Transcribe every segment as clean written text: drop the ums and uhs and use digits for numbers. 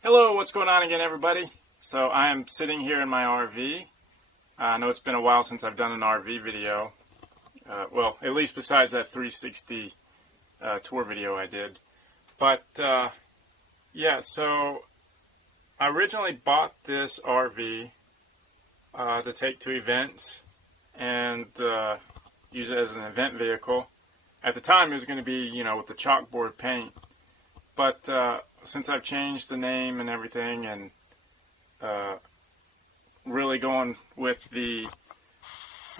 Hello, what's going on again, everybody? So I am sitting here in my RV. I know it's been a while since I've done an RV video. Well, at least besides that 360 tour video I did. But yeah, so I originally bought this RV to take to events and use it as an event vehicle. At the time, it was going to be, with the chalkboard paint. But since I've changed the name and everything, and really going with the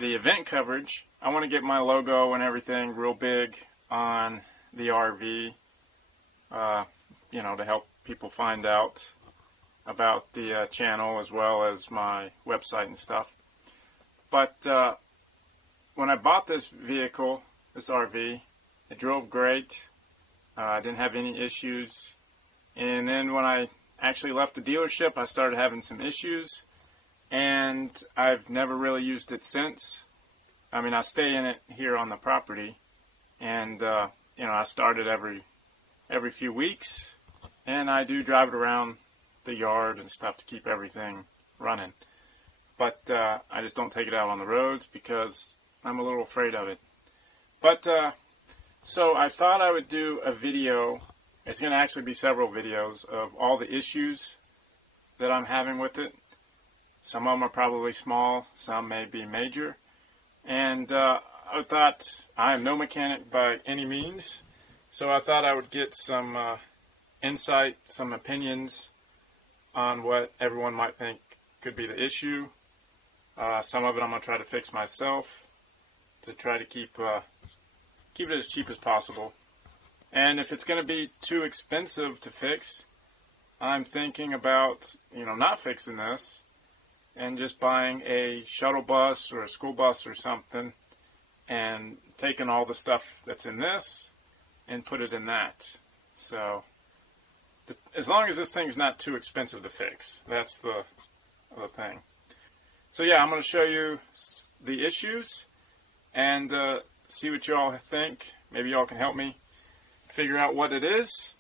event coverage, I want to get my logo and everything real big on the RV, to help people find out about the channel as well as my website and stuff. But when I bought this vehicle, this RV, it drove great. I didn't have any issues. And then when I actually left the dealership, I started having some issues. And I've never really used it since. I mean, I stay in it here on the property. And, I start it every few weeks. And I do drive it around the yard and stuff to keep everything running. But I just don't take it out on the roads because I'm a little afraid of it. But so I thought I would do a video. It's going to actually be several videos of all the issues that I'm having with it. Some of them are probably small, some may be major. And I thought, I am no mechanic by any means, so I thought I would get some insight, some opinions on what everyone might think could be the issue. Some of it I'm going to try to fix myself to try to keep it as cheap as possible. And if it's going to be too expensive to fix, I'm thinking about, not fixing this and just buying a shuttle bus or a school bus or something and taking all the stuff that's in this and put it in that. So as long as this thing's not too expensive to fix, that's the thing. So yeah, I'm going to show you the issues and see what you all think. Maybe y'all can help me figure out what it is.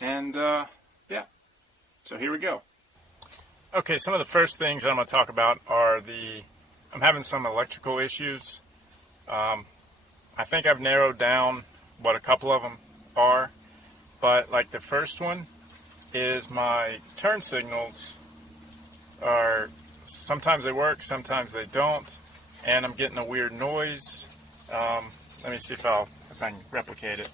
And yeah, so here we go. Okay, some of the first things I'm going to talk about are I'm having some electrical issues. I think I've narrowed down what a couple of them are, but like the first one is my turn signals are, sometimes they work, sometimes they don't, and I'm getting a weird noise. Let me see if I can replicate it.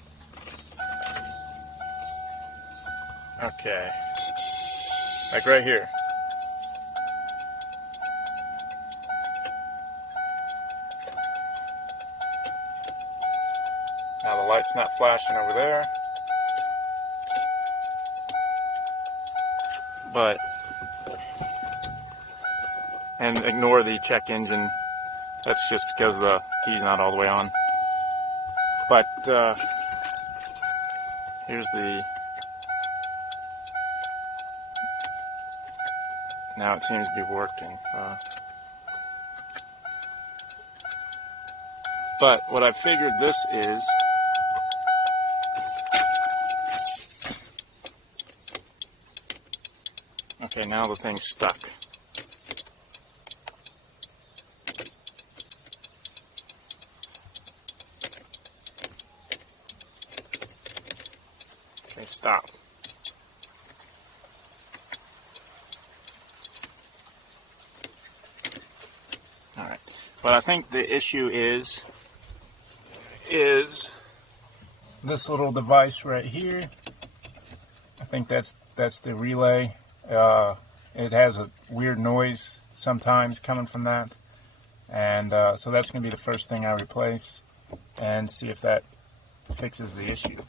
Okay, like right here. Now the light's not flashing over there, but, and ignore the check engine. That's just because the key's not all the way on. But here's now it seems to be working. But what I figured this is, okay, now the thing's stuck. Okay, stop. All right, but I think the issue is this little device right here. I think that's the relay. It has a weird noise sometimes coming from that, and so that's going to be the first thing I replace and see if that fixes the issue.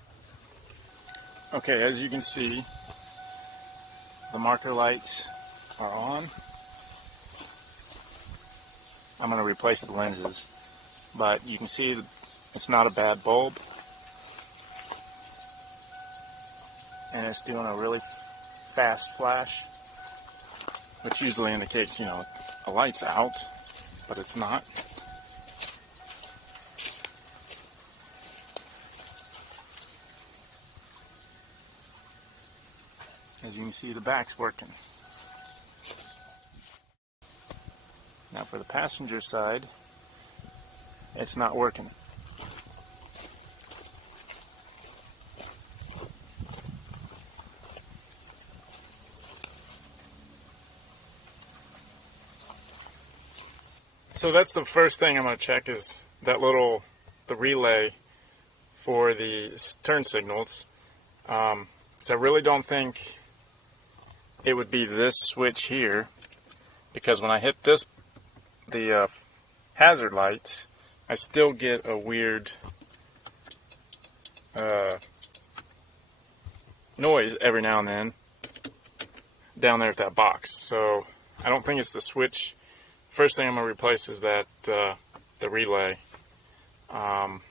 Okay, as you can see, the marker lights are on. I'm going to replace the lenses, but you can see it's not a bad bulb, and it's doing a really fast flash, which usually indicates, a light's out, but it's not. As you can see, the back's working. Now for the passenger side, it's not working. So that's the first thing I'm going to check, is that the relay for the turn signals. So I really don't think it would be this switch here, because when I hit the hazard lights, I still get a weird noise every now and then down there at that box. So I don't think it's the switch. First thing I'm going to replace is that the relay. But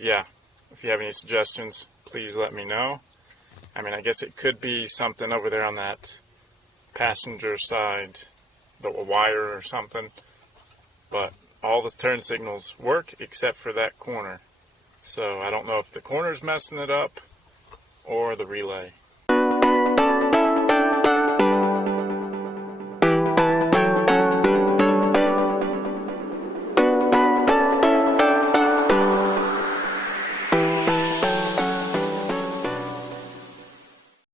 yeah, if you have any suggestions, please let me know. I mean, I guess it could be something over there on that passenger side, the wire or something. But all the turn signals work except for that corner. So I don't know if the corner's messing it up or the relay.